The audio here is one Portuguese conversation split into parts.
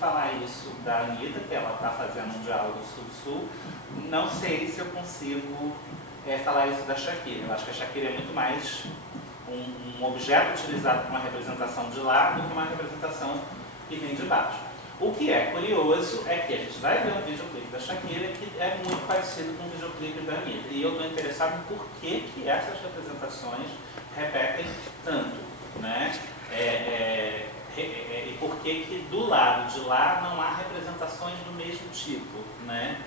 falar isso da Anitta, que ela está fazendo um diálogo sul-sul. Não sei se eu consigo falar isso da Shakira. Eu acho que a Shakira é muito mais um objeto utilizado para uma representação de lá do que uma representação que vem de baixo. O que é curioso é que a gente vai ver um videoclipe da Shakira que é muito parecido com o videoclipe da Anitta. E eu estou interessado em por que essas representações repetem tanto, né? E por que do lado de lá não há representações do mesmo tipo, né?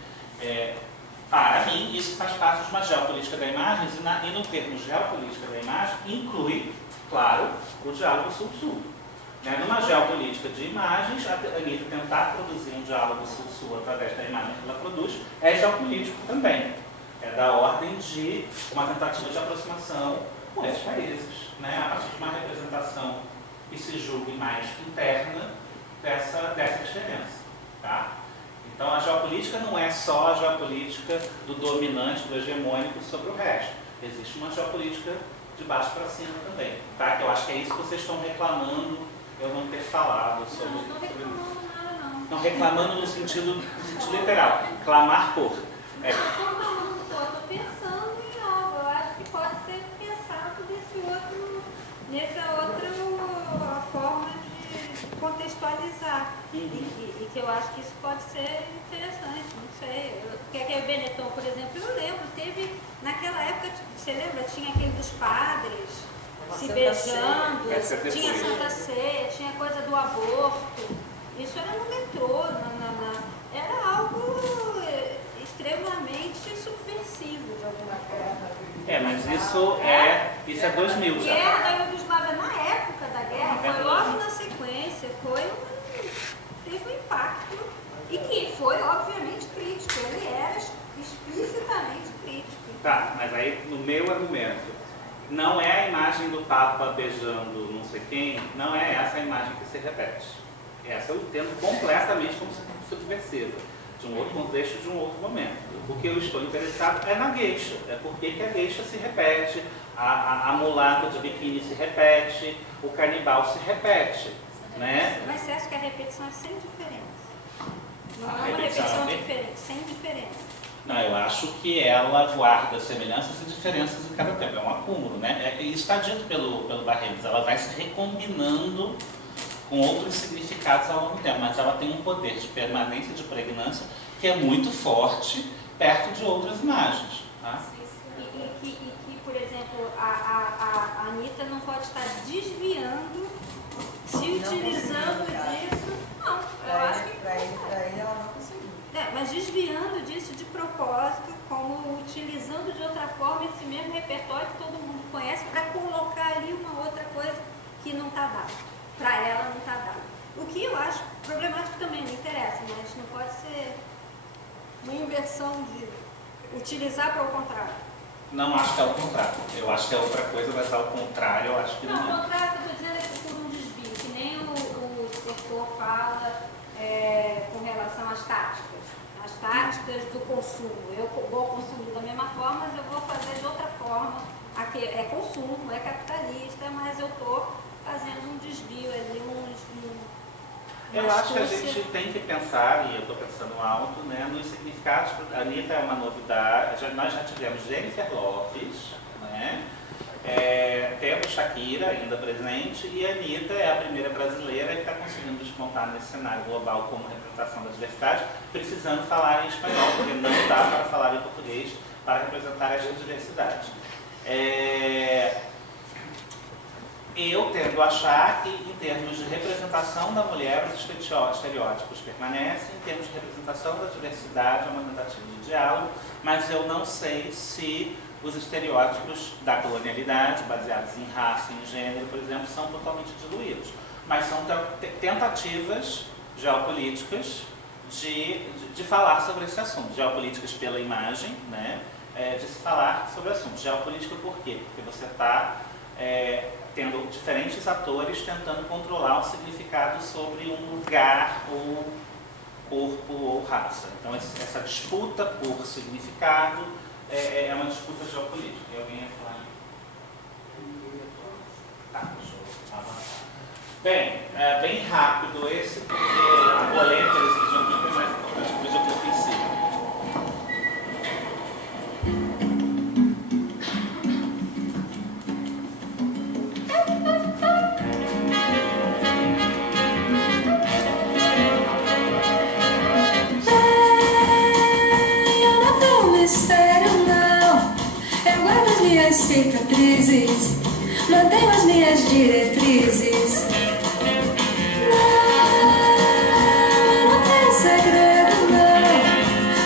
Para mim, isso faz parte de uma geopolítica da imagem e no termo geopolítica da imagem inclui, claro, o diálogo sul-sul. Numa geopolítica de imagens, a Anitta tentar produzir um diálogo sul-sul através da imagem que ela produz é geopolítico também. É da ordem de uma tentativa de aproximação com esses países, né? A partir de uma representação que se julgue mais interna dessa diferença. Tá? Então a geopolítica não é só a geopolítica do dominante, do hegemônico sobre o resto. Existe uma geopolítica de baixo para cima também. Tá? Que eu acho que é isso que vocês estão reclamando eu não ter falado sobre. Não estou reclamando nada, não. Não reclamando no sentido literal, clamar por. Não estou reclamando, estou pensando em algo. Eu acho que pode ser pensado nessa outra forma de contextualizar. E que eu acho que isso pode ser interessante, não sei. Porque aquele Benetton, por exemplo, eu lembro, teve, naquela época, você lembra, tinha aquele dos padres se beijando, tinha Santa Ceia, tinha coisa do aborto. Isso era no metrô, era algo extremamente subversivo de alguma forma. Mas isso é 2000 já. Guerra da Iugoslávia, na época da guerra, foi logo na sequência, teve um impacto e que foi obviamente crítico, ele era explicitamente crítico. Tá, mas aí no meu argumento, não é a imagem do Papa beijando não sei quem, não é essa a imagem que se repete. Essa eu entendo completamente como subversiva, de um outro contexto, de um outro momento. O que eu estou interessado é na geisha, é porque que a geisha se repete, a mulata de biquíni se repete, o canibal se repete. Né? Mas você acha que a repetição é sem diferença? Não é uma repetição diferente, sem diferença. Não, eu acho que ela guarda semelhanças e diferenças em cada tempo, é um acúmulo, né? Isso está dito pelo Barretos, ela vai se recombinando com outros significados ao longo do tempo, mas ela tem um poder de permanência, de pregnância, que é muito forte perto de outras imagens. Tá? E que, por exemplo, a Anitta não pode estar desviando, se utilizando disso. Não, eu acho que para ele ela não conseguiu. Mas desviando disso de propósito, como utilizando de outra forma esse mesmo repertório que todo mundo conhece para colocar ali uma outra coisa que não está dada. Para ela não está dada. O que eu acho problemático também, não interessa, mas não pode ser uma inversão de utilizar para o contrário. Não acho que é o contrário. Eu acho que é outra coisa, mas ao contrário eu acho que não é. Não, o contrário que eu estou dizendo é que por um desvio, que nem o setor fala com relação às táticas. As táticas do consumo. Eu vou consumir da mesma forma, mas eu vou fazer de outra forma. Aqui é consumo, é capitalista, mas eu estou fazendo um desvio ali, eu acho que a gente tem que pensar, e eu estou pensando alto, né, nos significados. A Anitta é uma novidade, nós já tivemos Jennifer Lopez, né, temos Shakira ainda presente, e a Anitta é a primeira brasileira que está conseguindo despontar nesse cenário global como representação da diversidade, precisando falar em espanhol, porque não dá para falar em português para representar essa diversidade. Eu tendo a achar que, em termos de representação da mulher, os estereótipos permanecem, em termos de representação da diversidade, é uma tentativa de diálogo, mas eu não sei se os estereótipos da colonialidade, baseados em raça e em gênero, por exemplo, são totalmente diluídos. Mas são tentativas geopolíticas de falar sobre esse assunto. Geopolíticas pela imagem, né? De se falar sobre o assunto. Geopolítica por quê? Porque você está tendo diferentes atores tentando controlar o significado sobre um lugar ou corpo ou raça. Então essa disputa por significado é uma disputa geopolítica. E alguém ia falar? Tá, deixa eu avançar. Bem, bem rápido esse, porque a cicatrizes, mantenho as minhas diretrizes. Não tenho segredo, não,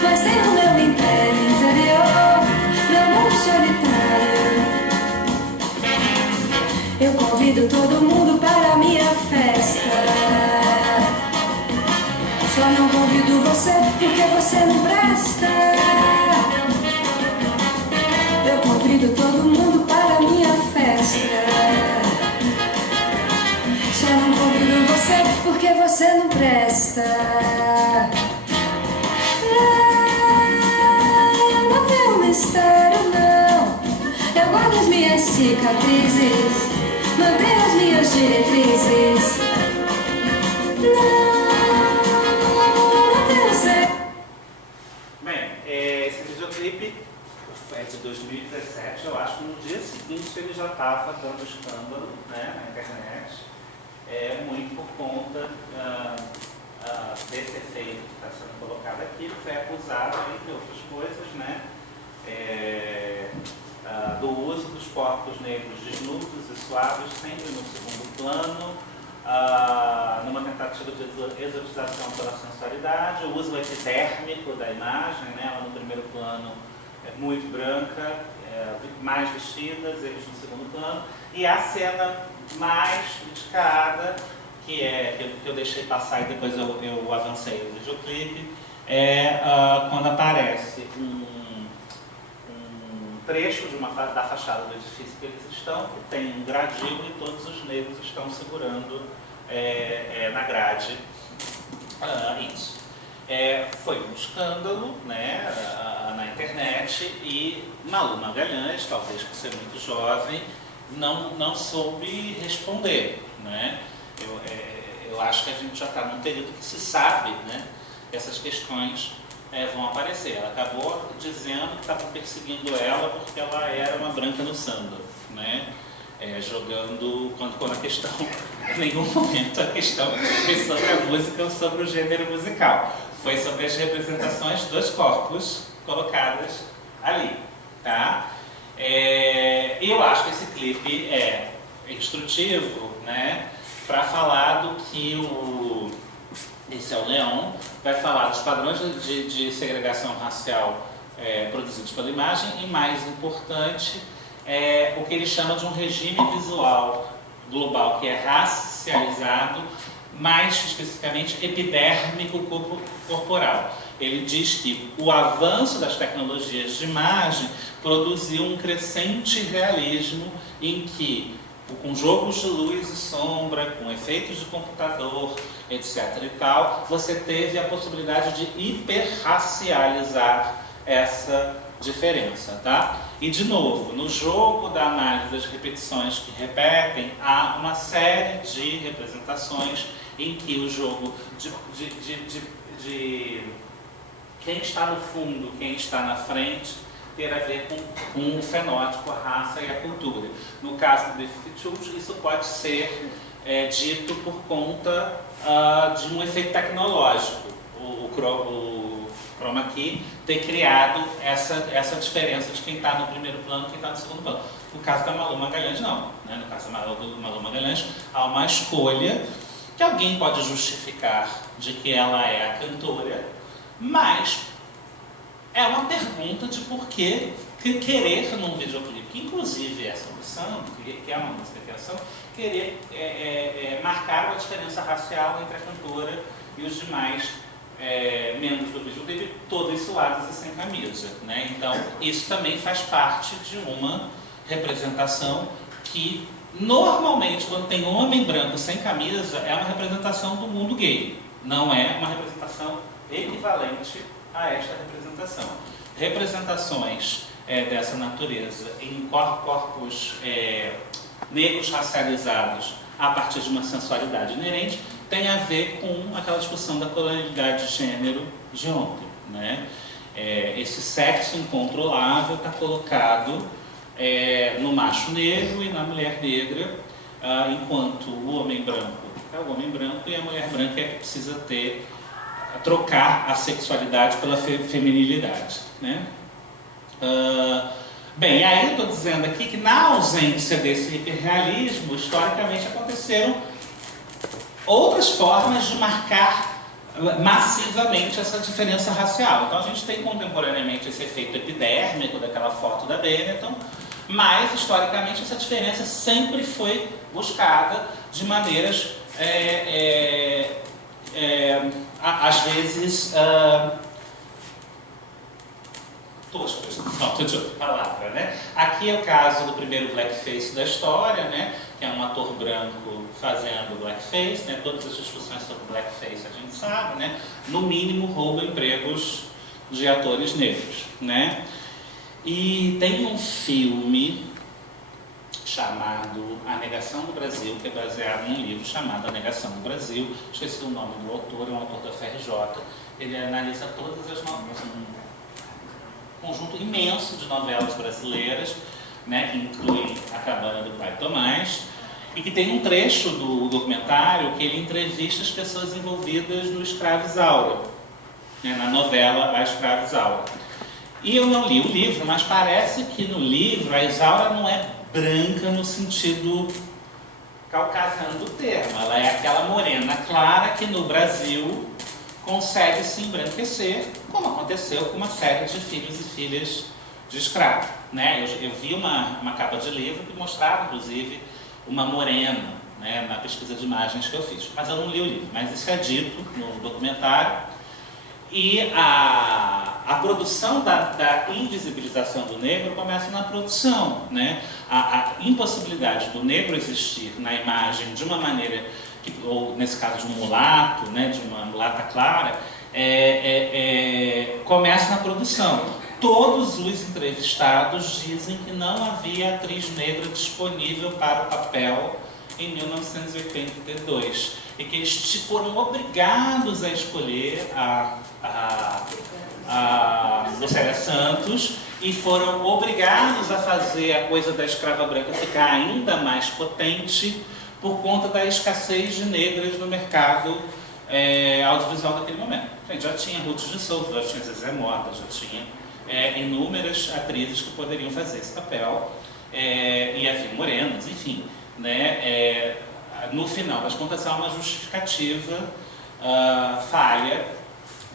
mas tenho meu império interior, meu mundo solitário. Eu convido todo mundo para a minha festa. Só não convido você porque você não presta. Eu convido todo mundo para a minha festa. Só não convido você porque você não presta. Eu não tenho mistério, não. Eu guardo as minhas cicatrizes, mantenho as minhas diretrizes. Bem, esse videoclipe é de 2017, eu acho que no dia seguinte ele já estava dando escândalo, né, na internet, muito por conta desse efeito que está sendo colocado aqui. Ele foi acusado, entre outras coisas, né, do uso dos corpos negros desnudos e suaves sempre no segundo plano, numa tentativa de exotização pela sensualidade, o uso epidérmico da imagem, né, ela no primeiro plano é muito branca, mais vestidas, eles no segundo plano, e a cena mais criticada, que eu deixei passar e depois eu avancei o videoclipe, quando aparece um trecho da fachada do edifício que eles estão, que tem um gradil e todos os negros estão segurando na grade isso. Foi um escândalo, né, na internet, e Malu Magalhães, talvez por ser muito jovem, não soube responder, né? Eu acho que a gente já está num período que se sabe, né, essas questões vão aparecer. Ela acabou dizendo que estavam perseguindo ela porque ela era uma branca no samba, né? Jogando, quando a questão, em nenhum momento a questão foi sobre a música ou sobre o gênero musical. Foi sobre as representações dos corpos colocadas ali, tá? Eu acho que esse clipe é instrutivo, né, para falar do que esse é o Leão, vai falar dos padrões de segregação racial produzidos pela imagem e, mais importante, o que ele chama de um regime visual global, que é racializado, mais especificamente epidérmico corporal. Ele diz que o avanço das tecnologias de imagem produziu um crescente realismo em que, com jogos de luz e sombra, com efeitos de computador, etc. e tal, você teve a possibilidade de hiperracializar essa diferença, tá? E, de novo, no jogo da análise das repetições que repetem, há uma série de representações em que o jogo de quem está no fundo, quem está na frente, ter a ver com o fenótipo, a raça e a cultura. No caso do Biff isso pode ser dito por conta de um efeito tecnológico. O Chroma Key ter criado essa diferença de quem está no primeiro plano e quem está no segundo plano. No caso da Malu Magalhães, não. Né? No caso da Malu Magalhães, há uma escolha que alguém pode justificar de que ela é a cantora, mas é uma pergunta de por que querer num videoclipe, que inclusive essa opção, que é uma música que é ação, querer marcar uma diferença racial entre a cantora e os demais membros do videoclipe, todos suados e sem camisa, né? Então, isso também faz parte de uma representação que, normalmente, quando tem homem branco sem camisa, é uma representação do mundo gay. Não é uma representação equivalente a esta representação. Representações dessa natureza em corpos negros racializados a partir de uma sensualidade inerente tem a ver com aquela discussão da colonialidade de gênero de ontem, né? Esse sexo incontrolável está colocado no macho negro e na mulher negra, enquanto o homem branco é o homem branco e a mulher branca é que precisa trocar a sexualidade pela feminilidade, né? Bem, aí eu estou dizendo aqui que na ausência desse hiperrealismo, historicamente aconteceram outras formas de marcar massivamente essa diferença racial. Então a gente tem contemporaneamente esse efeito epidérmico daquela foto da Benetton, mas historicamente essa diferença sempre foi buscada de maneiras, às vezes, toscas, falta de outra palavra, né? Aqui é o caso do primeiro blackface da história, né? Que é um ator branco fazendo blackface, né? Todas as discussões sobre blackface a gente sabe, né? No mínimo rouba empregos de atores negros, né? E tem um filme chamado A Negação do Brasil, que é baseado num livro chamado A Negação do Brasil. Esqueci o nome do autor, é um autor da FRJ. Ele analisa todas as novelas, um conjunto imenso de novelas brasileiras, né, que inclui A Cabana do Pai Tomás, e que tem um trecho do documentário que ele entrevista as pessoas envolvidas no Escravo Isaura, né, na novela A Escravo Isaura. E eu não li o livro, mas parece que no livro a Isaura não é branca no sentido caucasiano do termo. Ela é aquela morena clara que no Brasil consegue se embranquecer, como aconteceu com uma série de filhos e filhas de escravo, né? Eu vi uma capa de livro que mostrava, inclusive, uma morena, né, na pesquisa de imagens que eu fiz. Mas eu não li o livro, mas isso é dito no documentário. E a produção da invisibilização do negro começa na produção, né? A impossibilidade do negro existir na imagem de uma maneira, ou nesse caso de um mulato, né, de uma mulata clara, começa na produção. Todos os entrevistados dizem que não havia atriz negra disponível para o papel em 1982 e que eles foram obrigados a escolher a Lucélia Santos e foram obrigados a fazer a coisa da escrava branca ficar ainda mais potente por conta da escassez de negras no mercado audiovisual naquele momento. A gente já tinha Ruth de Souza, já tinha Zezé Mota, já tinha inúmeras atrizes que poderiam fazer esse papel, e havia morenas, enfim, né? No final das contas há uma justificativa falha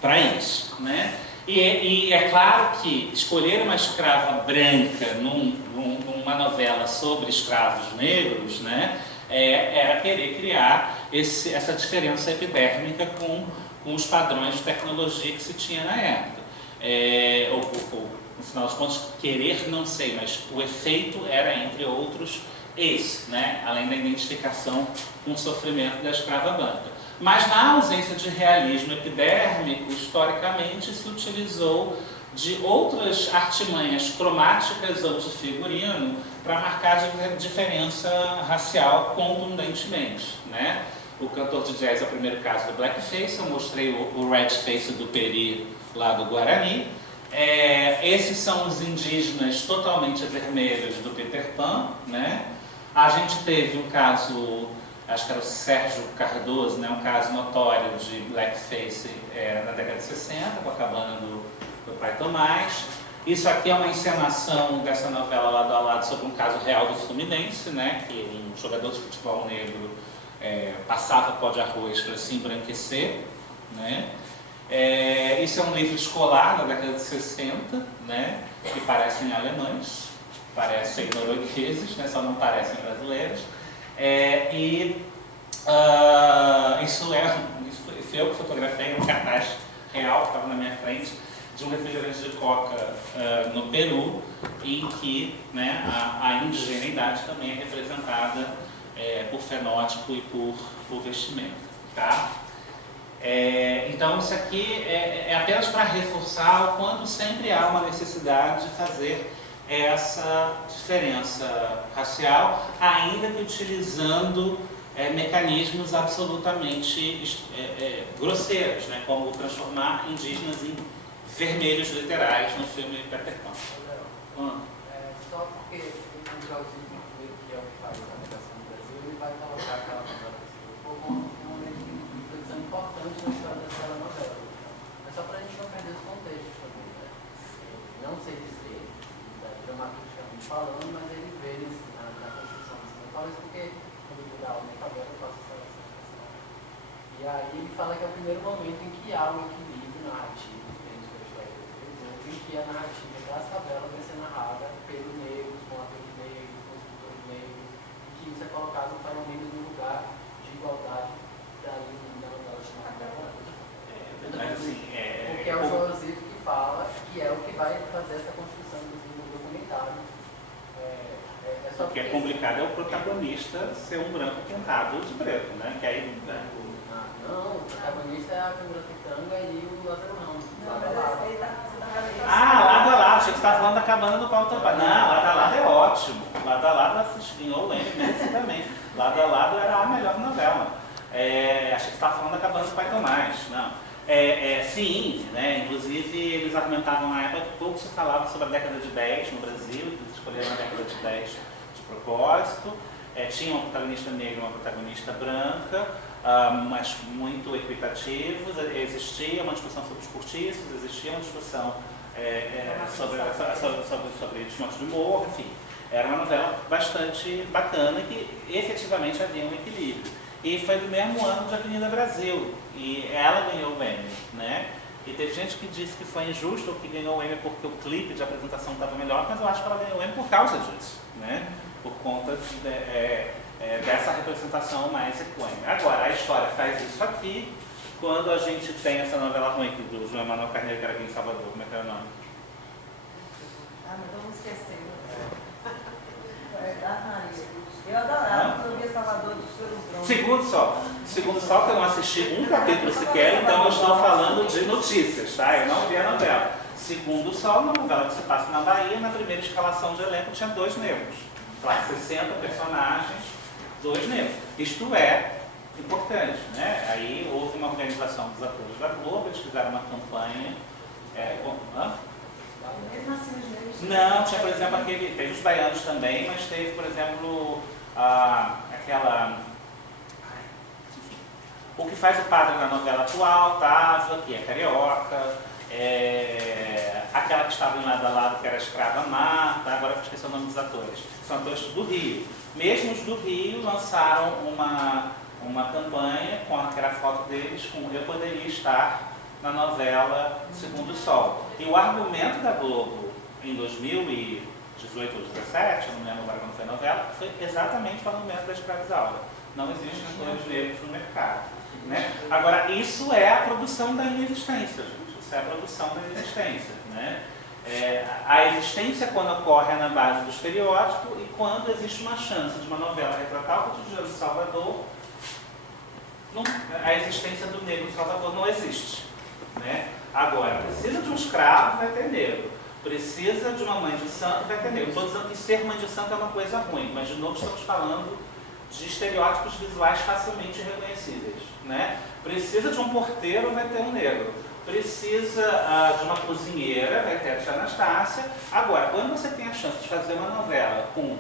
para isso, né? E é claro que escolher uma escrava branca numa novela sobre escravos negros, né, era querer criar essa diferença epidérmica com os padrões de tecnologia que se tinha na época. Ou, no final dos contos, querer, não sei, mas o efeito era, entre outros, esse, né, além da identificação com o sofrimento da escrava branca. Mas na ausência de realismo epidérmico, historicamente se utilizou de outras artimanhas cromáticas ou de figurino para marcar a diferença racial contundentemente, né? O cantor de jazz é o primeiro caso do blackface, eu mostrei o red face do Peri lá do Guarani. Esses são os indígenas totalmente vermelhos do Peter Pan, né? A gente teve um caso, acho que era o Sérgio Cardoso, né? Um caso notório de blackface na década de 60, com a cabana do Pai Tomás. Isso aqui é uma encenação dessa novela Lado a Lado sobre um caso real do Fluminense, né? Que um jogador de futebol negro passava pó de arroz para se embranquecer, né? Isso é um livro escolar da década de 60, né? Que parecem alemães, parecem noruegueses, né? Só não parecem brasileiros. Isso fui eu que fotografei um cartaz real que estava na minha frente de um refrigerante de coca no Peru, em que, né, a indigeneidade também é representada por fenótipo e por vestimenta, tá? Então isso aqui é apenas para reforçar o quanto sempre há uma necessidade de fazer essa diferença racial, ainda que utilizando mecanismos absolutamente grosseiros, né, como transformar indígenas em vermelhos literais no filme Peter Pan. Só porque o Miguelzinho que é o que faz a Negação do Brasil, ele vai colocar aquela novela como um momento de inflexão importante na história daquela novela. Mas só para a gente não perder os contextos também, né? Não sei dizer da dramaturgia momento em que há um equilíbrio narrativo dentro da história da televisão, em que a narrativa das favelas vai ser narrada pelos negros, com atores negros, com escritores negros, e que isso é colocado pelo menos no lugar de igualdade daí na novela chamada. Mas assim, Porque é o Joãozito que fala, que é o que vai fazer essa construção do documentário. O que é complicado é o protagonista ser um branco pintado de preto, né? Que aí Não, o protagonista é a Câmara Pitanga e o Lázaro Ramos. Lado a Lado, achei que você estava falando da Cabana do Pau Tampar. Não, Lado a Lado é ótimo. Lado a Lado ganhou o Emmy merecidamente. Lado a Lado era a melhor novela. Achei que você estava falando da Cabana do Pai Tomás. Não. Sim, né? Inclusive eles argumentavam na época que pouco se falava sobre a década de 10 no Brasil, eles escolheram a década de 10 de propósito. Tinha uma protagonista negra e uma protagonista branca, mas muito equitativos. Existia uma discussão sobre os cortiços, existia uma discussão sobre desmontes de humor, enfim. Era uma novela bastante bacana que efetivamente havia um equilíbrio. E foi do mesmo ano de Avenida Brasil, e ela ganhou o Emmy, né? E teve gente que disse que foi injusto ou que ganhou o Emmy porque o clipe de apresentação estava melhor, mas eu acho que ela ganhou o Emmy por causa disso, né? Por conta dessa representação mais equânime. Agora, a história faz isso aqui, quando a gente tem essa novela ruim aqui do João Emanuel Carneiro, que era aqui em Salvador, como é que era o nome? Mas vamos esquecer. Eu adorava, eu via Salvador do Surubrom. Segundo Sol, que eu não assisti um capítulo sequer, então eu estou falando de notícias, tá? Eu não vi a novela. Segundo Sol, uma novela que se passa na Bahia, na primeira escalação de elenco tinha 2 negros. Claro, 60 personagens, 2 negros. Isto é importante, né? Aí houve uma organização dos atores da Globo, eles fizeram uma campanha. Mesmo assim, os negros. Não, tinha, por exemplo, teve os baianos também, mas teve, por exemplo, aquela. Enfim, o que faz o padre na novela atual, Tava, que é carioca, aquela que estava em Lado a Lado, que era a escrava Marta, agora eu esqueci o nome dos atores. São atores do Rio. Mesmo os do Rio lançaram uma campanha com aquela foto deles, com Eu Poderia Estar na novela Segundo Sol. E o argumento da Globo em 2018 ou 2017, eu não lembro agora quando foi a novela, foi exatamente o argumento da escravizaura. Não existem atores negros no mercado. Né? Agora, isso é a produção da inexistência, gente. Isso é a produção da inexistência. Né? A existência, quando ocorre, é na base do estereótipo, e quando existe uma chance de uma novela retratar o cotidiano de Salvador, a existência do negro em Salvador não existe. Né? Agora, precisa de um escravo, vai ter negro. Precisa de uma mãe de santo, vai ter negro. Estou dizendo que ser mãe de santo é uma coisa ruim, mas de novo estamos falando de estereótipos visuais facilmente reconhecíveis. Né? Precisa de um porteiro, vai ter um negro. Precisa de uma cozinheira, vai ter a tia Anastácia. Agora, quando você tem a chance de fazer uma novela com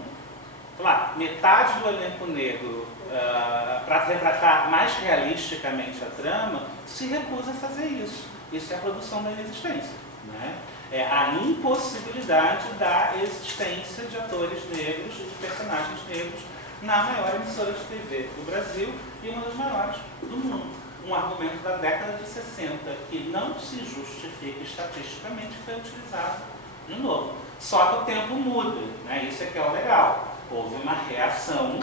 metade do elenco negro para retratar mais realisticamente a trama, se recusa a fazer isso. Isso é a produção da inexistência. Né? É a impossibilidade da existência de atores negros e de personagens negros na maior emissora de TV do Brasil e uma das maiores do mundo. Um argumento da década de 60 que não se justifica estatisticamente foi utilizado de novo. Só que o tempo muda, né? Isso é que é o legal. Houve uma reação,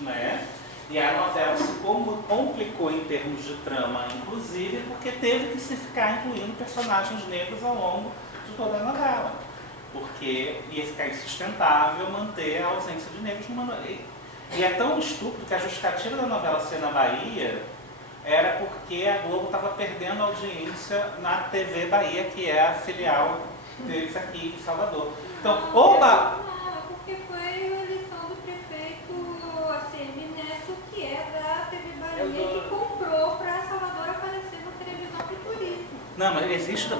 né? E a novela se complicou em termos de trama, inclusive, porque teve que se ficar incluindo personagens negros ao longo de toda a novela. Porque ia ficar insustentável manter a ausência de negros numa novela. E é tão estúpido que a justificativa da novela ser na Bahia era porque a Globo estava perdendo audiência na TV Bahia, que é a filial deles aqui em Salvador. Então, porque foi a eleição do prefeito ACM Neto, que é da TV Bahia, que comprou para Salvador aparecer na televisão para turismo. Não, mas existe,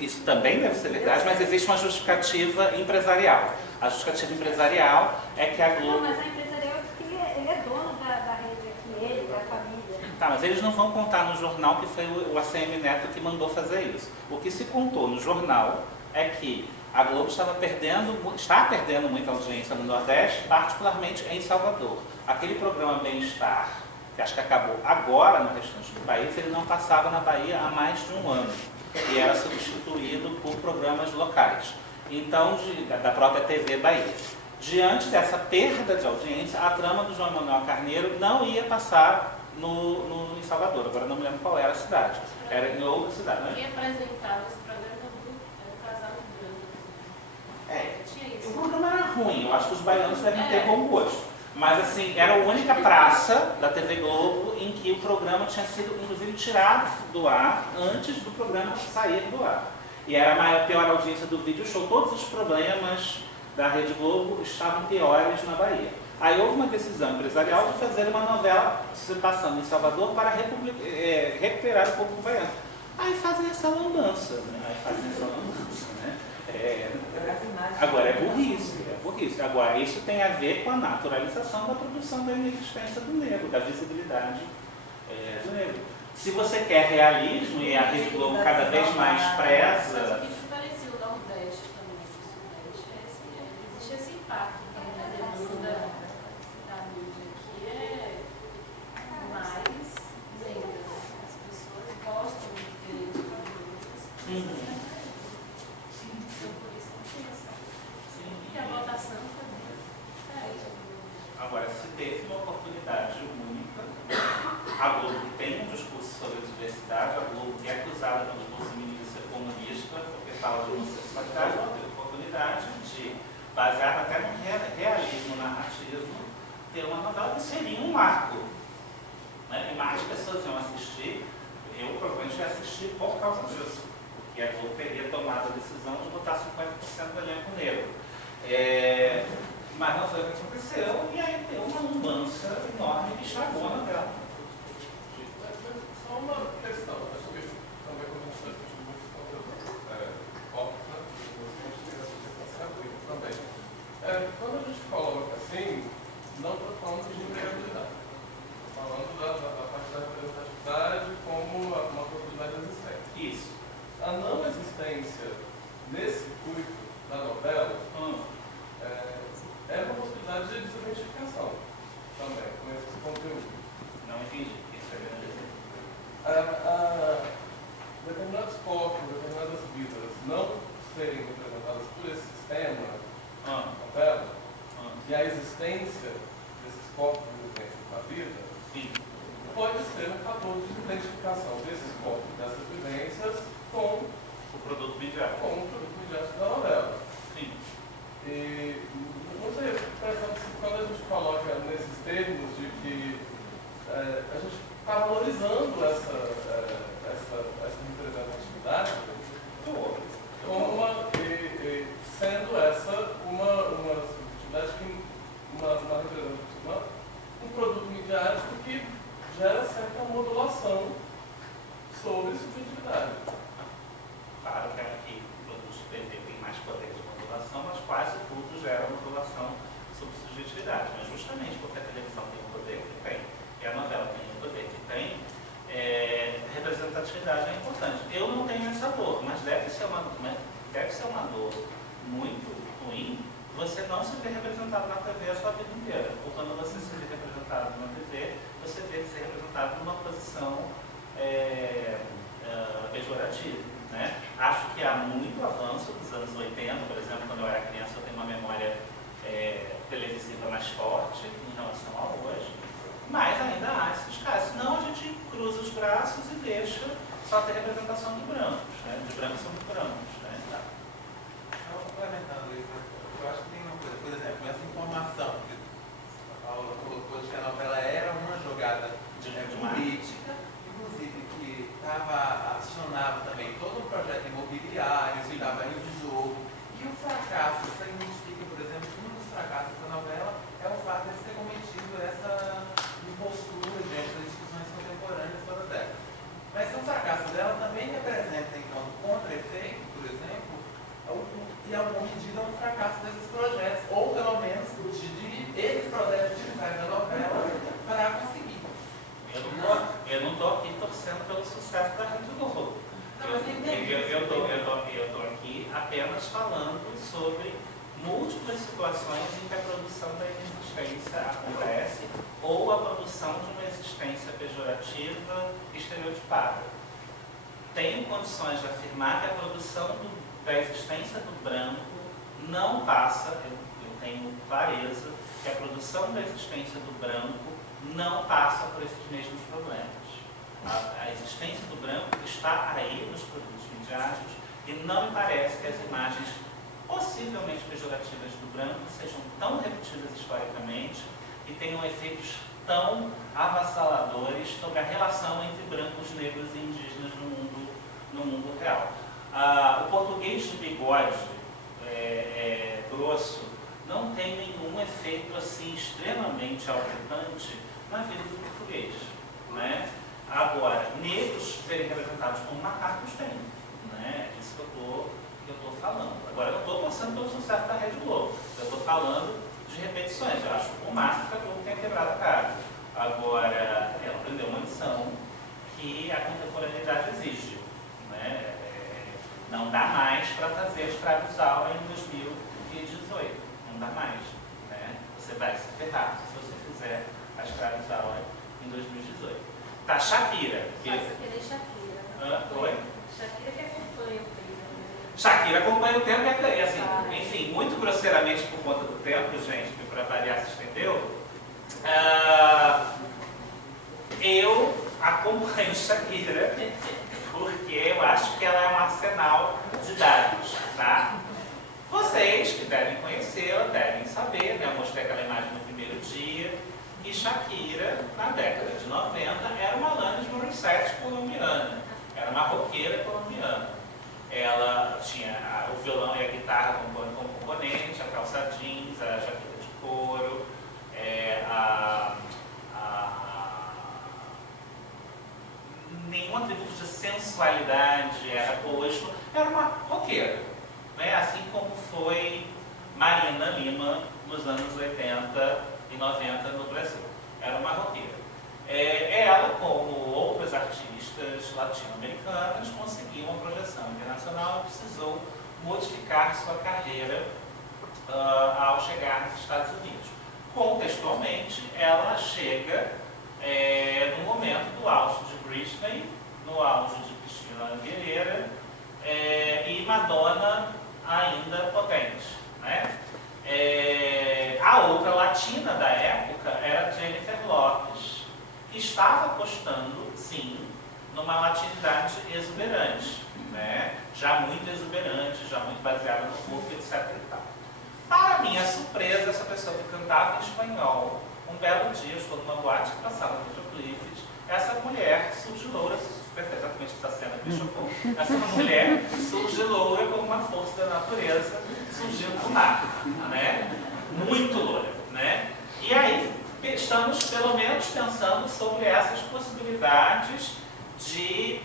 isso também deve ser verdade, mas existe uma justificativa empresarial. A justificativa empresarial é que a Globo... Não, mas a empresarial diz que ele é dono da rede aqui, ele, da família. Tá, mas eles não vão contar no jornal que foi o ACM Neto que mandou fazer isso. O que se contou no jornal é que a Globo está perdendo muita audiência no Nordeste, particularmente em Salvador. Aquele programa Bem-Estar, que acho que acabou agora no restante do país, ele não passava na Bahia há mais de um ano e era substituído por programas locais. Então, da própria TV Bahia. Diante dessa perda de audiência, a trama do João Manuel Carneiro não ia passar em Salvador. Agora não me lembro qual era a cidade. Era em outra cidade, né? Quem apresentava esse programa era o casal de Branco. Tinha O isso. programa era ruim, eu acho que os baianos devem ter bom gosto. Mas assim, era a única praça da TV Globo em que o programa tinha sido, inclusive, tirado do ar antes do programa sair do ar. E era a pior audiência do vídeo show. Todos os problemas da Rede Globo estavam piores na Bahia. Aí houve uma decisão empresarial de fazer uma novela se passando em Salvador para recuperar o público baiano. Aí fazem essa lambança, né? Agora é burrice. Agora, isso tem a ver com a naturalização da produção da inexistência do negro, da visibilidade do negro. Se você quer realismo, e a Rede Globo cada vez mais Mas preza... o que diferencia o Nordeste também do Sudeste existe esse impacto também na demanda da mídia, que é mais lenta. As pessoas gostam de ver os produtos. Então, por isso que a votação foi muito diferente. Agora, se teve uma oportunidade única, a Globo que tem um discurso sobre a diversidade, a Globo que é acusada pelos bolsominions de ser comunista, porque fala de homossexualidade, ela teve a oportunidade de, baseada até no realismo narrativo, ter uma novela que seria um marco. Né? E mais pessoas iam assistir, eu provavelmente ia assistir por causa disso, porque a Globo teria tomado a decisão de botar 50% do elenco negro. Mas não foi o que aconteceu, e aí deu uma mudança enorme que estragou a novela. Só uma questão, acho que também quando a gente está discutindo muito conteúdo pop, né? Também. Quando a gente coloca assim, não estou falando de empregabilidade, estou falando da parte da representatividade como uma possibilidade existente. Isso. A não existência nesse circuito da novela é uma possibilidade de desidentificação também com esses conteúdos. Não entendi. Isso é grande. Determinados corpos, determinadas vidas não serem representadas por esse sistema novela, e a existência desses corpos de vivência da vida, Sim. pode ser um fator de identificação desses corpos, dessas vivências, com O produto midiático. o produto midiático da novela. Sim. E não sei, quando a gente coloca nesses termos de que a gente está valorizando essa representatividade como sendo essa uma subjetividade um produto midiático que gera certa modulação sobre subjetividade. Claro que produtos de TV têm mais poder de modulação, mas quase tudo gera modulação sobre subjetividade. Mas justamente porque a televisão tem o poder que tem, e a novela tem o poder que tem, representatividade é importante. Eu não tenho essa dor, mas deve ser uma dor muito ruim você não se ver representado na TV a sua vida inteira. Ou quando você se vê representado na TV, você vê ser representado numa posição pejorativa. Né? Acho que há muito avanço dos anos 80, por exemplo, quando eu era criança, eu tenho uma memória televisiva mais forte em relação a hoje, mas ainda há esses casos. Senão a gente cruza os braços e deixa só ter representação de brancos, né? De brancos são brancos. Né? Tá. Só complementando isso, eu acho que tem uma coisa, por exemplo, essa informação que a Paula colocou de que a novela era uma jogada política, inclusive que acionava também todo um projeto imobiliário, que estava em jogo, e o fracasso, você identifica, por exemplo, que um dos fracassos da novela é o fato de ter cometido essa impostura diante das discussões contemporâneas toda a década. Mas o fracasso dela também representa, enquanto contra-efeito, por exemplo, em alguma medida um fracasso desses projetos, ou pelo menos de esses projetos utilizarem da novela para conseguir. Eu não estou aqui torcendo pelo sucesso da Rede Globo. Eu estou aqui apenas falando sobre múltiplas situações em que a produção da inexistência acontece ou a produção de uma existência pejorativa estereotipada. Tenho condições de afirmar que a produção da existência do branco não passa, eu tenho clareza, que a produção da existência do branco não passa por esses mesmos problemas. A existência do branco está aí nos produtos midiáticos e não me parece que as imagens possivelmente pejorativas do branco sejam tão repetidas historicamente e tenham efeitos tão avassaladores sobre a relação entre brancos, negros e indígenas no mundo real. O português de bigode grosso não tem nenhum efeito assim extremamente alvetante na vida do português, né? Agora, negros serem representados como macacos tem, né? É disso que eu estou falando. Agora, eu não estou passando pelo sucesso da Rede Globo. Eu estou falando de repetições. Eu acho o máximo que a Globo tenha quebrado a cara. Agora, ela aprendeu uma lição que a contemporaneidade exige, né? Não dá mais para fazer escravizal em 2018. Não dá mais, né? Você vai se ferrar se você fizer a escravizal em 2018. Tá, Shakira. Oi? Shakira que acompanha o tempo. Shakira acompanha o tempo e assim, enfim, muito grosseiramente por conta do tempo, gente, que para variar se estendeu. Eu acompanho Shakira porque eu acho que ela é um arsenal de dados, tá? Vocês que devem conhecê-la, devem saber, né? Eu mostrei aquela imagem no primeiro dia, que Shakira, na década de 90, era uma Alanis Morissette colombiana, era uma roqueira colombiana. Ela tinha o violão e a guitarra como componente, a calça jeans, a jaqueta de couro, nenhum atributo de sensualidade era posto, era uma roqueira, né? Assim como foi Marina Lima nos anos 80 e 90 no Brasil. Era uma roqueira. Ela, como outras artistas latino-americanas, conseguiu uma projeção internacional e precisou modificar sua carreira ao chegar nos Estados Unidos. Contextualmente, ela chega no momento do auge de Britney, no auge de Christina Aguilera e Madonna ainda potente, né? A outra latina da época era Jennifer Lopez, que estava apostando, sim, numa latinidade exuberante, né? Já muito exuberante, já muito baseada no corpo, etc. E tal. Para minha surpresa, essa pessoa que cantava em espanhol, um belo dia, eu estou numa boate que passava videoclipes, essa mulher surge loura, perfeitamente essa cena que me chocou, essa mulher surge loura como uma força da natureza surgindo do mar, né? Muito loura, né? E aí, estamos pelo menos pensando sobre essas possibilidades de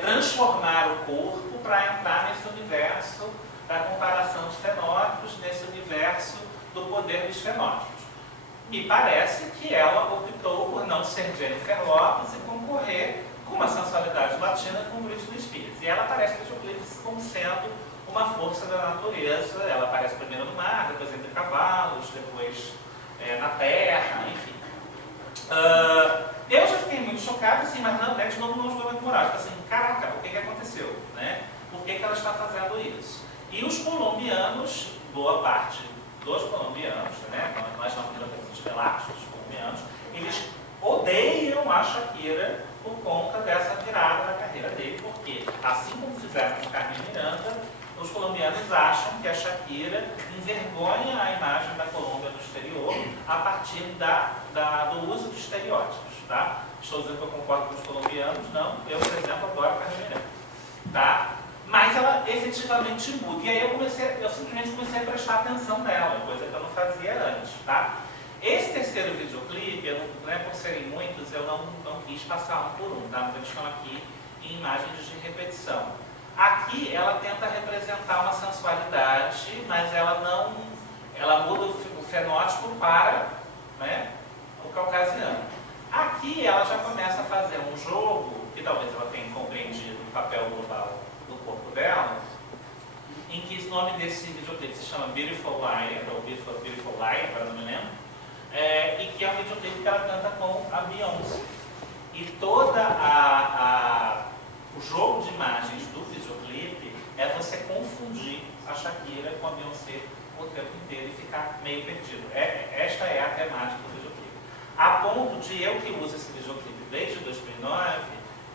transformar o corpo para entrar nesse universo da comparação de fenótipos, nesse universo do poder dos fenótipos. Me parece que ela optou por não ser Jennifer Lopez e concorrer com uma sensualidade latina com Britney Spears. E ela aparece no videoclipe como sendo uma força da natureza. Ela aparece primeiro no mar, depois entre cavalos, depois na terra, enfim. Eu já fiquei muito chocado, assim, mas não, de novo não julgamento moral. Assim, caraca, o que aconteceu? Né? Por que ela está fazendo isso? E os colombianos, boa parte dos colombianos, né? Nós não temos os relatos dos colombianos, eles odeiam a Shakira por conta dessa virada na carreira dele, porque, assim como fizeram com Carmen Miranda, os colombianos acham que a Shakira envergonha a imagem da Colômbia no exterior a partir do uso de estereótipos, tá? Estou dizendo que eu concordo com os colombianos, não. Eu, por exemplo, adoro Carmen Miranda, tá? Mas ela efetivamente muda. E aí eu simplesmente comecei a prestar atenção nela, coisa que eu não fazia antes, tá? Esse terceiro videoclipe, por serem muitos, eu não quis passar um por um, tá? Mas eles estão aqui em imagens de repetição. Aqui ela tenta representar uma sensualidade, mas ela muda o fenótipo para, né, o caucasiano. Aqui ela já começa a fazer um jogo, que talvez ela tenha compreendido o papel global do corpo dela, em que o nome desse videoclipe se chama Beautiful Liar, ou Beautiful Liar, agora não me lembro, e que é um videoclipe que ela canta com a Beyoncé. E todo o jogo de imagens do videoclipe é você confundir a Shakira com a Beyoncé o tempo inteiro e ficar meio perdido. Esta é a temática do videoclipe. A ponto de eu que uso esse videoclipe desde 2009,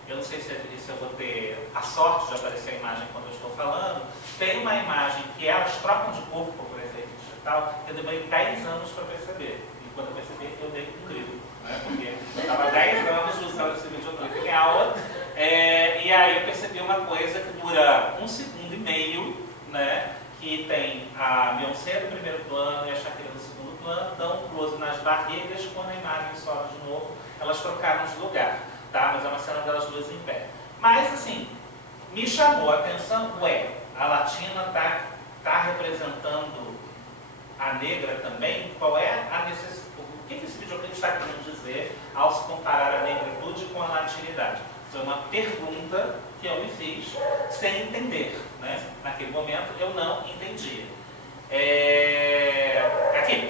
eu não sei se eu vou ter a sorte de aparecer a imagem quando eu estou falando, tem uma imagem que elas trocam de corpo por efeito digital, eu demorei 10 anos para perceber. E quando eu percebi, eu dei um grito, né? Porque eu estava 10 anos usando esse videoclipe em aula, e aí eu percebi uma coisa que dura 1,5 segundos, né? Que tem a Beyoncé no primeiro plano e a Shakira no segundo plano, dão um close nas barrigas, quando a imagem sobe de novo, elas trocaram de lugar, tá? Mas é uma cena delas duas em pé. Mas, assim, me chamou a atenção, a latina tá representando a negra também? Qual é a necessidade? O que esse videoclipe está querendo dizer ao se comparar a negritude com a latinidade? Foi uma pergunta que eu me fiz sem entender, né? Naquele momento eu não entendia. Aqui,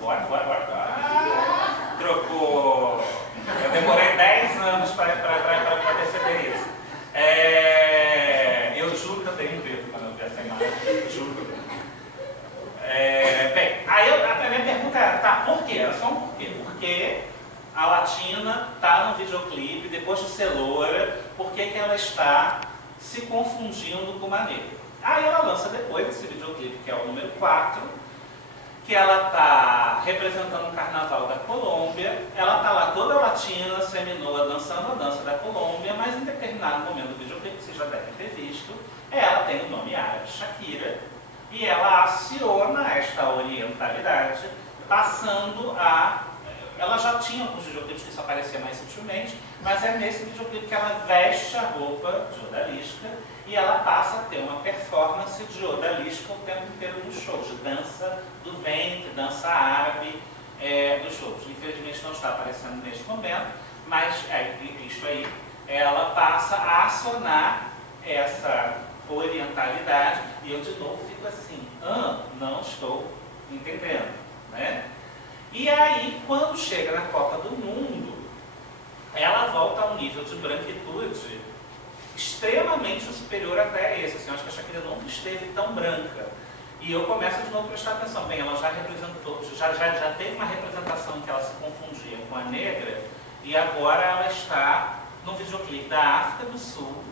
bora. Trocou. Eu demorei 10 anos para perceber isso. Eu juro que eu tenho medo quando eu vi essa imagem. Juro que eu tenho. Bem, aí a minha pergunta era, tá, por quê? Era só um porquê. Porque a latina está no videoclipe, depois de ser loura, por que ela está se confundindo com uma negra? Aí ela lança depois esse videoclipe, que é o número 4, que ela está representando o carnaval da Colômbia, ela está lá toda latina, seminua, dançando a dança da Colômbia, mas em determinado momento do videoclipe, que vocês já devem ter visto, ela tem o nome árabe Shakira, e ela aciona esta orientalidade, passando a... Ela já tinha alguns videoclipes que isso aparecia mais sutilmente, mas é nesse videoclipe que ela veste a roupa de odalisca e ela passa a ter uma performance de odalisca o tempo inteiro nos shows, de dança do ventre, dança árabe nos shows. Infelizmente não está aparecendo neste momento, mas isto aí, ela passa a acionar essa orientalidade e eu de novo fico assim, não estou entendendo, né? E aí, quando chega na Copa do Mundo, ela volta a um nível de branquitude extremamente superior até esse. Assim, eu acho que a Shakira nunca esteve tão branca. E eu começo de novo a prestar atenção. Bem, ela já representou, já teve uma representação em que ela se confundia com a negra, e agora ela está no videoclipe da África do Sul,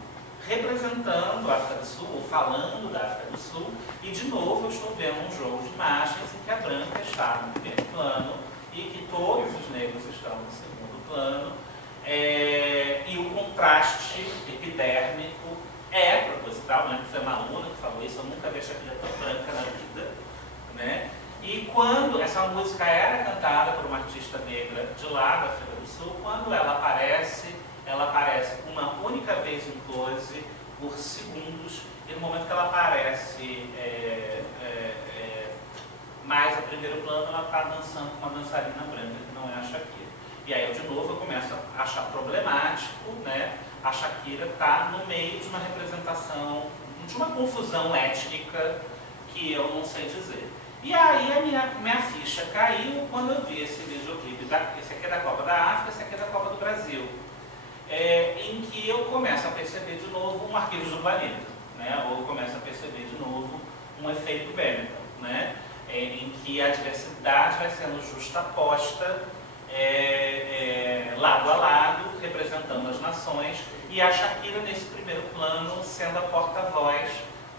representando a África do Sul, ou falando da África do Sul, e de novo eu estou vendo um jogo de imagens em que a branca está no primeiro plano e que todos os negros estão no segundo plano, e o contraste epidérmico é proposital, né? Foi uma aluna que falou isso, eu nunca vi a Shakira tão branca na vida, né? E quando essa música era cantada por uma artista negra de lá da África do Sul, quando ela aparece uma única vez em close, por segundos, e no momento que ela aparece mais a primeiro plano, ela está dançando com uma dançarina branca, que não é a Shakira. E aí, de novo, eu começo a achar problemático, né? A Shakira está no meio de uma representação, de uma confusão étnica que eu não sei dizer. E aí a minha ficha caiu quando eu vi esse videoclipe, esse aqui é da Copa da África, esse aqui é da Copa do Brasil, em que eu começo a perceber de novo um arquivo do planeta, né? Ou começo a perceber de novo um efeito Benetton, né? Em que a diversidade vai sendo justaposta lado a lado, representando as nações, e a Shakira nesse primeiro plano sendo a porta-voz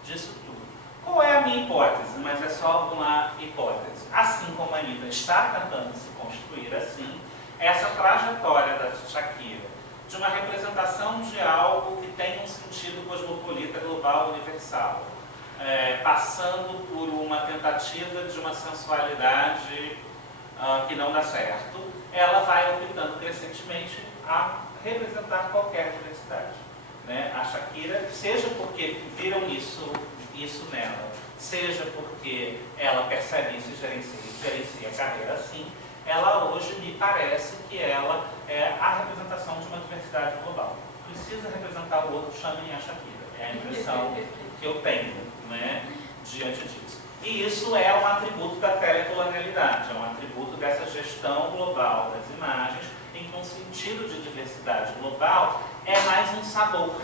disso tudo. Qual é a minha hipótese? Mas é só uma hipótese. Assim como a Anitta está tentando se constituir assim, essa trajetória da Shakira de uma representação de algo que tem um sentido cosmopolita, global, universal, passando por uma tentativa de uma sensualidade que não dá certo, ela vai optando crescentemente a representar qualquer diversidade, né? A Shakira, seja porque viram isso nela, seja porque ela percebe isso e gerencia a carreira assim, ela hoje me parece que ela é a representação de uma diversidade global. Precisa representar o outro, chamem a Shakira. É a impressão que eu tenho, né, diante disso. E isso é um atributo da telecolonialidade, é um atributo dessa gestão global das imagens, em que um sentido de diversidade global é mais um sabor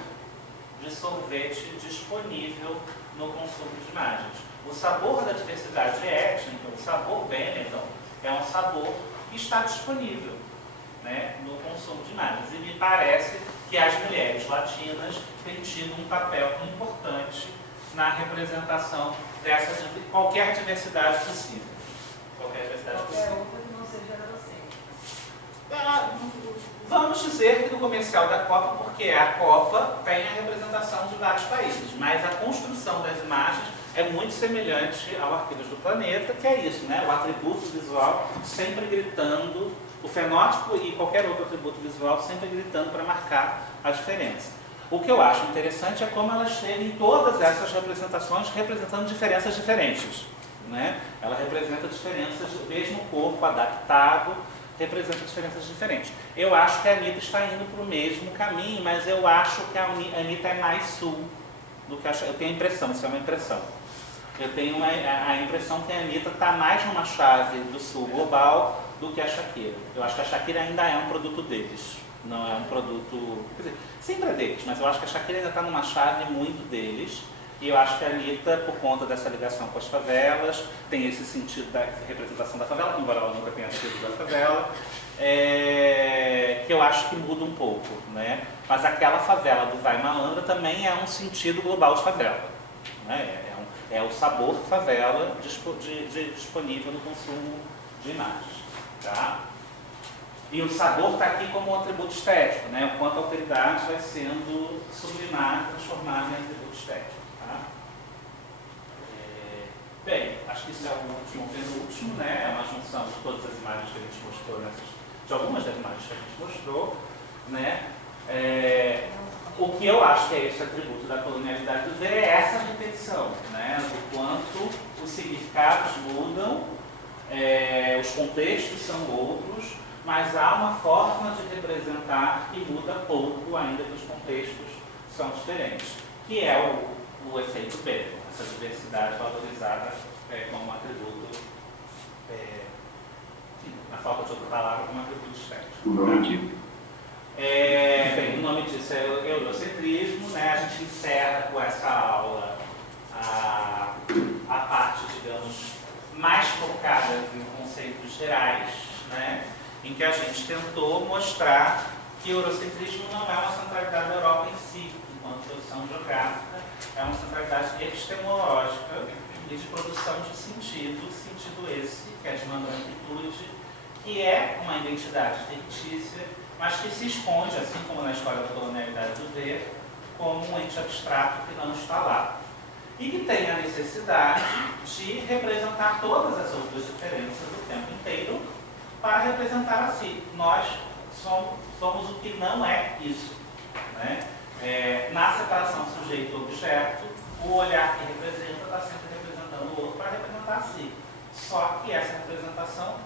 de sorvete disponível no consumo de imagens. O sabor da diversidade étnica, o sabor Benetton, é um sabor que está disponível, né, no consumo de imagens. E me parece que as mulheres latinas têm tido um papel importante na representação dessa qualquer diversidade possível. Qualquer diversidade Qualquer possível. outra que não seja eurocêntrica. Vamos dizer que no comercial da Copa, porque a Copa tem a representação de vários países, mas a construção das imagens é muito semelhante ao Arquivos do Planeta, que é isso, né? O atributo visual sempre gritando, o fenótipo e qualquer outro atributo visual sempre gritando para marcar a diferença. O que eu acho interessante é como elas têm todas essas representações representando diferenças diferentes, né? Ela representa diferenças, o mesmo corpo adaptado representa diferenças diferentes. Eu acho que a Anitta está indo para o mesmo caminho, mas eu acho que a Anitta é mais sul do que a Shakira. Eu tenho a impressão, isso é uma impressão. Eu tenho a impressão que a Anitta está mais numa chave do sul global do que a Shakira. Eu acho que a Shakira ainda é um produto deles. Não é um produto... Quer dizer, sempre é deles, mas eu acho que a Shakira ainda está numa chave muito deles. E eu acho que a Anitta, por conta dessa ligação com as favelas, tem esse sentido da representação da favela, embora ela nunca tenha sido da favela, que eu acho que muda um pouco, né? Mas aquela favela do Vai Malandra também é um sentido global de favela, né? É o sabor favela disponível no consumo de imagens, tá? E o sabor está aqui como um atributo estético, né? O quanto a alteridade vai sendo sublimada, transformada em atributo estético. Tá? Bem, acho que isso é o último penúltimo, né? É uma junção de todas as imagens que a gente mostrou, de algumas das imagens que a gente mostrou, né? O que eu acho que é esse atributo da colonialidade do ver é essa repetição, né? Do quanto os significados mudam, os contextos são outros, mas há uma forma de representar que muda pouco, ainda que os contextos são diferentes, que é o efeito Benetton, essa diversidade valorizada como atributo, na falta de outra palavra, como atributo estético. O nome disso? Bem, o nome disso é eurocentrismo, né? A gente encerra com essa aula a parte, digamos, mais focada em conceitos gerais, né? Em que a gente tentou mostrar que o eurocentrismo não é uma centralidade da Europa em si, enquanto produção geográfica, é uma centralidade epistemológica e de produção de sentido esse, que é de uma amplitude, que é uma identidade fictícia, mas que se esconde, assim como na história da colonialidade do ver, como um ente abstrato que não está lá. E que tem a necessidade de representar todas as outras diferenças o tempo inteiro, para representar a si. Nós somos o que não é isso, né? Na separação sujeito-objeto, o olhar que representa está sempre representando o outro para representar a si. Só que essa representação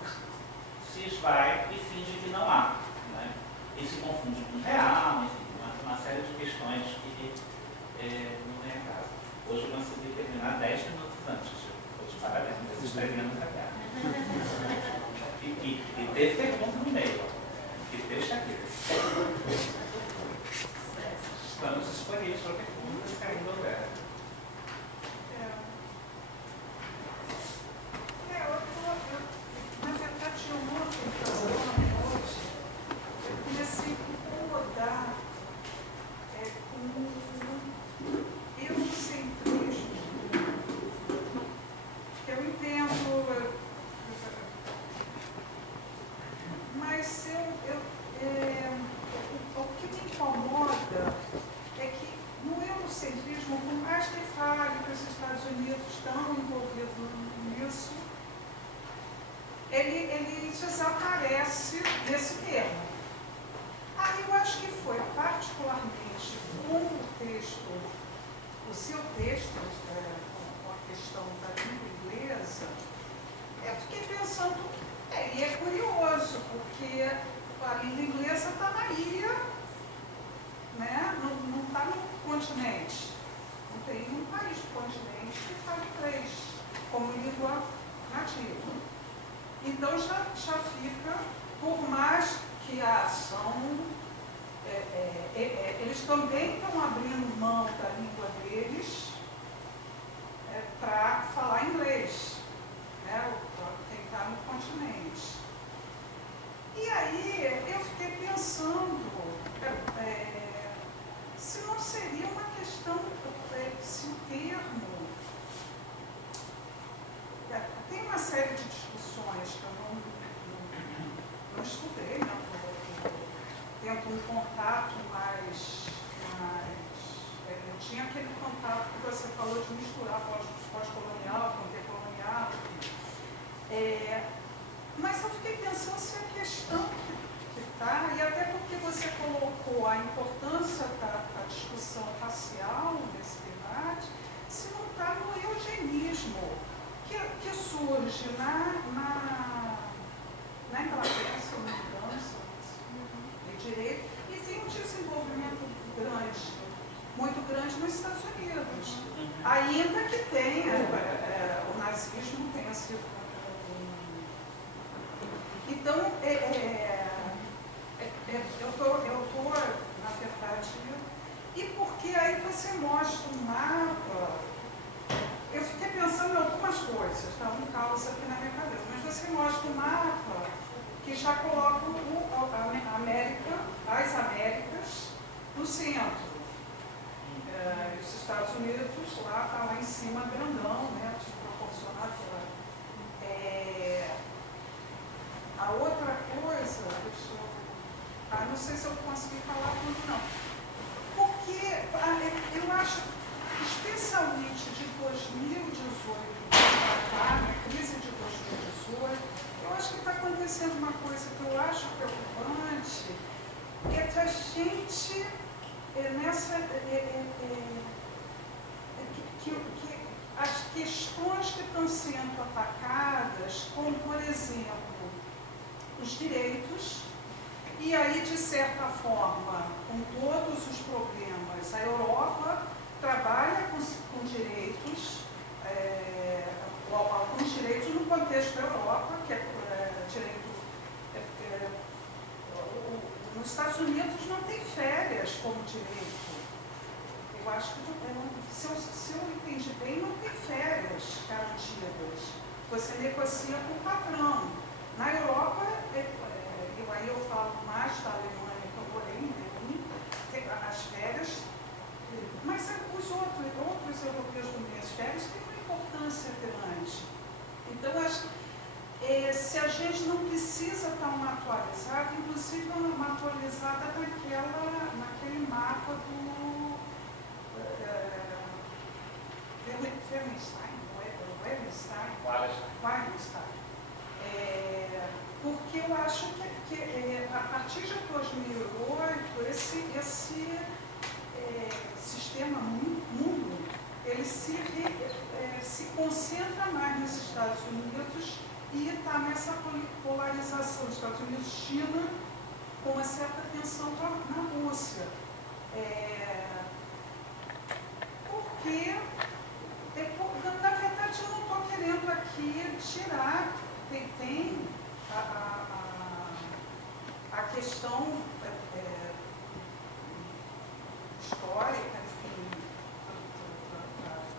se esvai e finge que não há, né? E se confunde com o real, enfim, uma série de questões que não vem a caso. Hoje eu consegui terminar 10 minutos antes. Vou te parabéns, mas escrevendo cagar. E teve pergunta no meio, que deixa aqui. Estamos disponíveis para perguntas que ainda houver. Na verdade, eu não estou hoje. Eu comecei a incomodar com o eurocentrismo. Eu entendo. Mas o que me incomoda é que no eurocentrismo, por mais que fale que os Estados Unidos estão envolvidos nisso, ele desaparece desse termo. Eu acho que foi particularmente com o texto, o seu texto, com a questão da língua inglesa, eu fiquei pensando. E é curioso, porque a língua inglesa está na ilha, né? Não está no continente. invadido. Então já fica, por mais que a ação, eles também estão abrindo mão da língua deles para falar inglês, né, quem está no continente. E aí eu fiquei pensando se não seria uma questão, se o termo... Tem uma série de discussões que eu não estudei, né? Tento um contato mais... Eu tinha aquele contato que você falou de misturar pós-colonial, contemporâneo. Mas eu fiquei pensando se a questão que está, e até porque você colocou a importância da discussão racial nesse debate, se não está no eugenismo, que surge na Inglaterra, se eu não me engano, de direito, e tem um desenvolvimento muito grande nos Estados Unidos. Ainda que tenha, o nazismo tenha sido... Então, eu estou, na verdade, e porque aí você mostra um mapa. Eu fiquei pensando em algumas coisas, estava um caos aqui na minha cabeça, mas você mostra um mapa que já coloca as Américas no centro. Os Estados Unidos lá, está lá em cima, grandão, né, desproporcionado. A outra coisa, não sei se eu consegui falar tudo, não. Porque eu acho, especialmente de 2018 para cá, na crise de 2018, eu acho que está acontecendo uma coisa que eu acho preocupante, é que a gente, que as questões que estão sendo atacadas, como, por exemplo, os direitos, e aí, de certa forma, com todos os problemas, a Europa trabalha com direitos, alguns direitos no contexto da Europa, que é direito... nos Estados Unidos não tem férias como direito. Eu acho que, se eu entendi bem, não tem férias garantidas. Você negocia com o patrão. Na Europa, aí eu falo mais da Alemanha, que eu morei em Berlim, as férias, mas os outros europeus com minhas férias têm uma importância grande. Então, acho que se a gente não precisa estar uma atualizada, inclusive uma atualizada naquele mapa do Wallenstein. Porque eu acho que a partir de 2008, esse sistema mundo, ele se concentra mais nos Estados Unidos e está nessa polarização dos Estados Unidos-China com uma certa tensão na Rússia. Porque, na verdade, eu não estou querendo aqui tirar, tem a questão histórica, enfim,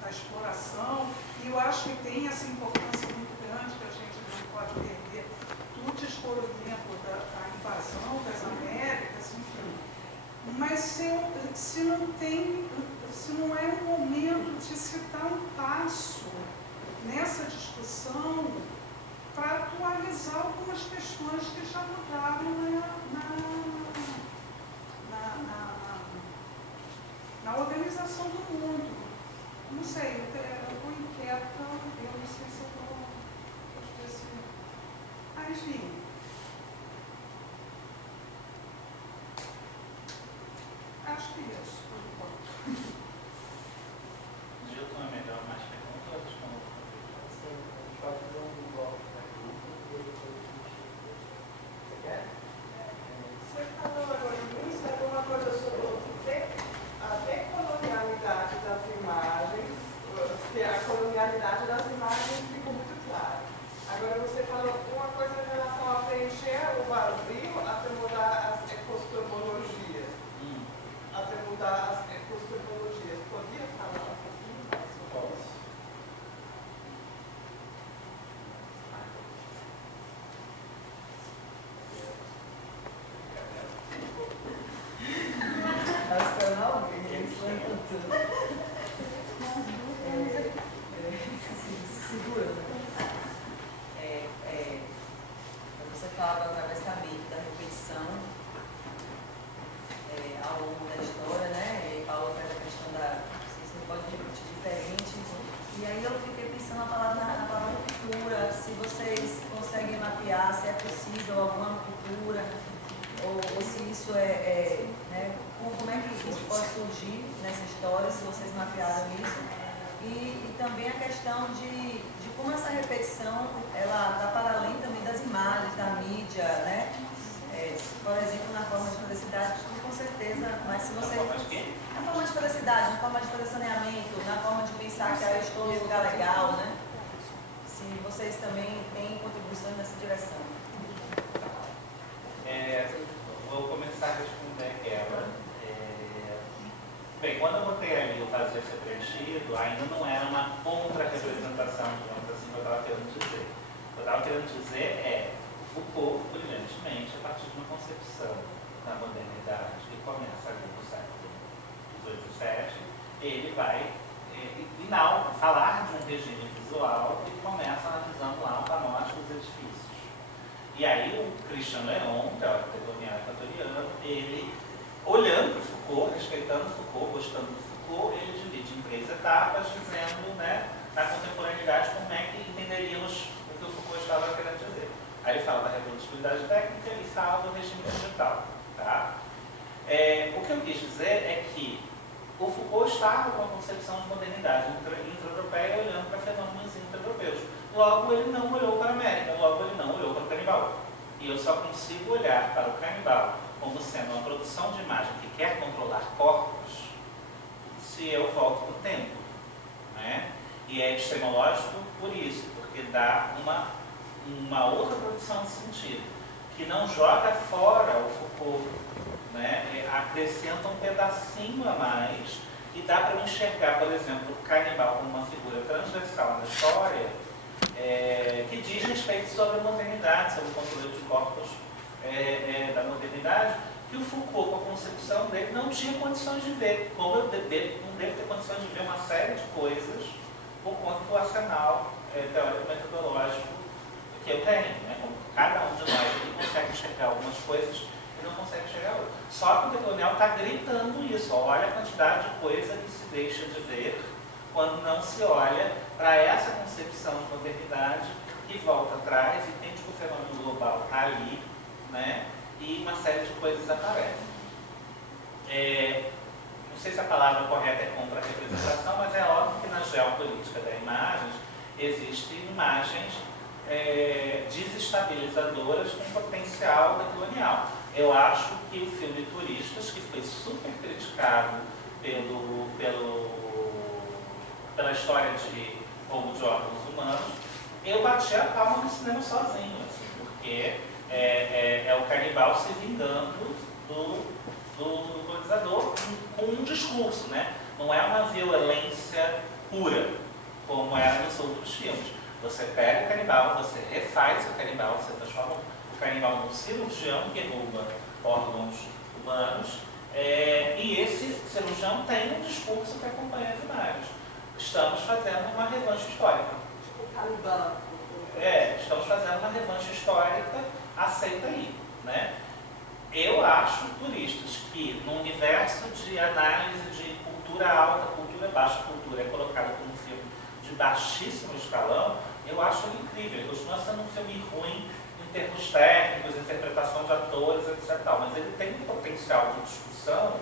da exploração, e eu acho que tem essa importância muito grande que a gente não pode perder do descobrimento da invasão das Américas, enfim. Mas se não é um momento de se dar um passo nessa discussão para atualizar algumas questões que já mudaram na organização do mundo. Não sei, eu estou inquieta, eu não sei se eu estou... enfim. Acho que é isso, por enquanto. Gilton, é melhor mais perguntas ou responder? Sim, a gente pode fazer um bloco para grupo e depois a gente... Você quer? Você falou agora nisso, alguma coisa sobre a decolonialidade das imagens, que a colonialidade das imagens ficou muito clara. A nessa história, se vocês mapearam isso. E também a questão de como essa repetição ela está para além também das imagens, da mídia, né? Por exemplo, na forma de fazer cidade, com certeza, mas se você... Na forma de fazer cidade, na forma de fazer saneamento, na forma de pensar que eu estou em um lugar legal, né? Se vocês também têm contribuições nessa direção. Vou começar a responder aquela. Bem, quando eu botei ali o vazio ser preenchido, ainda não era uma contra-representação, digamos assim, que eu estava querendo dizer. O que eu estava querendo dizer é Foucault, brilhantemente, a partir de uma concepção da modernidade que começa ali no século XVIII e XVII, ele vai falar de um regime visual e começa analisando lá o panorama dos edifícios. E aí o Christian Leon, teórico decolonial equatoriano, ele, olhando para Foucault, respeitando Foucault, gostando do Foucault, ele divide em 3 etapas, dizendo, né, na contemporaneidade, como é que entenderíamos o que o Foucault estava querendo dizer. Aí ele fala da reprodutibilidade técnica e fala do regime digital. Tá? O que eu quis dizer é que o Foucault estava com a concepção de modernidade intra-europeia olhando para fenômenos intra-europeus. Logo, ele não olhou para a América, logo, ele não olhou para o canibal. E eu só consigo olhar para o canibal como sendo uma produção de imagem que quer controlar corpos se eu volto para o tempo. Né? E é epistemológico por isso, porque dá uma outra produção de sentido, que não joga fora o Foucault, né? Acrescenta um pedacinho a mais e dá para enxergar, por exemplo, o canibal como uma figura transversal na história, que diz respeito sobre a modernidade, sobre o controle de corpos da modernidade, que o Foucault, com a concepção dele, não tinha condições de ver, como eu não devo ter condições de ver uma série de coisas por conta do arsenal teórico-metodológico que eu tenho, né? Como cada um de nós aqui consegue enxergar algumas coisas e não consegue enxergar outras. Só que o decolonial está gritando isso, olha a quantidade de coisa que se deixa de ver quando não se olha para essa concepção de modernidade que volta atrás e entende que o fenômeno global está ali, né? E uma série de coisas aparecem. Não sei se a palavra correta é contra-representação, mas é óbvio que na geopolítica da imagem existem imagens desestabilizadoras com potencial decolonial. Eu acho que o filme Turistas, que foi super criticado pela história de roubo de órgãos humanos, eu bati a palma no cinema sozinho, assim, porque é o canibal se vingando do colonizador com um discurso, né? Não é uma violência pura, como era nos outros filmes. Você pega o canibal, você refaz o canibal, você transforma o canibal num cirurgião que rouba órgãos humanos, e esse cirurgião tem um discurso que acompanha as imagens. Estamos fazendo uma revanche histórica. Tipo Calibã. Estamos fazendo uma revanche histórica, aceita aí, né? Eu acho, Turistas, que no universo de análise de cultura alta, cultura baixa, cultura é colocado como um filme de baixíssimo escalão, eu acho ele incrível. Ele continua sendo um filme ruim em termos técnicos, interpretação de atores, etc. Mas ele tem um potencial de discussão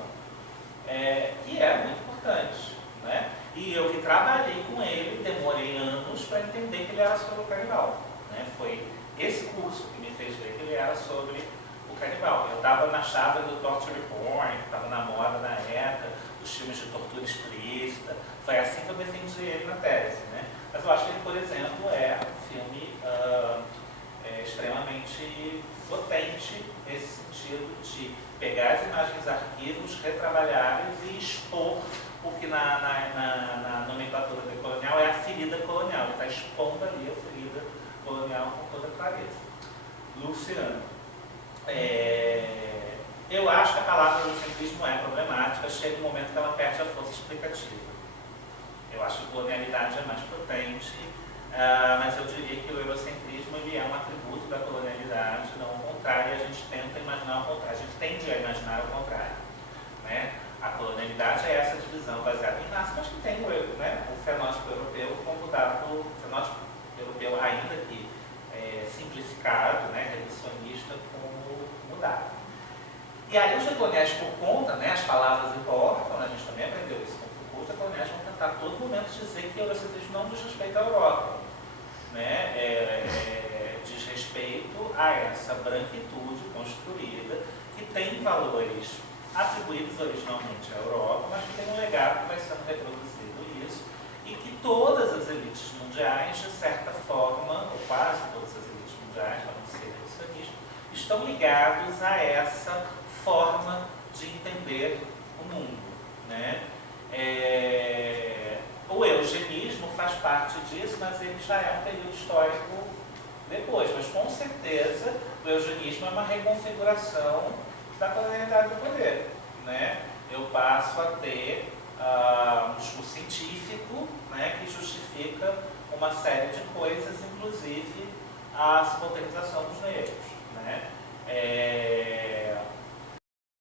que é muito importante, né? E eu que trabalhei com ele, demorei anos para entender que ele era sobre o canibal, né? Foi esse curso que me fez ver que ele era sobre o canibal. Eu estava na chave do torture porn, que estava na moda na época, os filmes de tortura explícita. Foi assim que eu defendi ele na tese, né? Mas eu acho que ele, por exemplo, é um filme extremamente potente nesse sentido de pegar as imagens arquivos, retrabalhá-las e expor o que na nomenclatura decolonial é a ferida colonial. Ele está expondo ali a ferida colonial com toda clareza. Luciano. Eu acho que a palavra eurocentrismo é problemática, chega um momento que ela perde a força explicativa. Eu acho que a colonialidade é mais potente, mas eu diria que o eurocentrismo ele é um atributo da colonialidade, não o contrário, e a gente tenta imaginar o contrário, a gente tende a imaginar o contrário, né? A colonialidade é essa divisão baseada em raça, mas que tem o fenótipo europeu como dado, o fenótipo europeu ainda que simplificado, né, reducionista, como dado. E aí os decoloniais, por conta, né, as palavras importam, a gente também aprendeu isso importante dizer que o eurocentrismo não diz respeito à Europa, né? Diz respeito a essa branquitude construída que tem valores atribuídos originalmente à Europa, mas que tem um legado que vai sendo reproduzido isso, e que todas as elites mundiais, de certa forma, ou quase todas as elites mundiais, para não ser reducionismo, estão ligados a essa forma de entender o mundo, né? O eugenismo faz parte disso, mas ele já é um período histórico depois, mas com certeza o eugenismo é uma reconfiguração da colonialidade do poder, né? Eu passo a ter um discurso científico, né, que justifica uma série de coisas, inclusive a subalternização dos negros.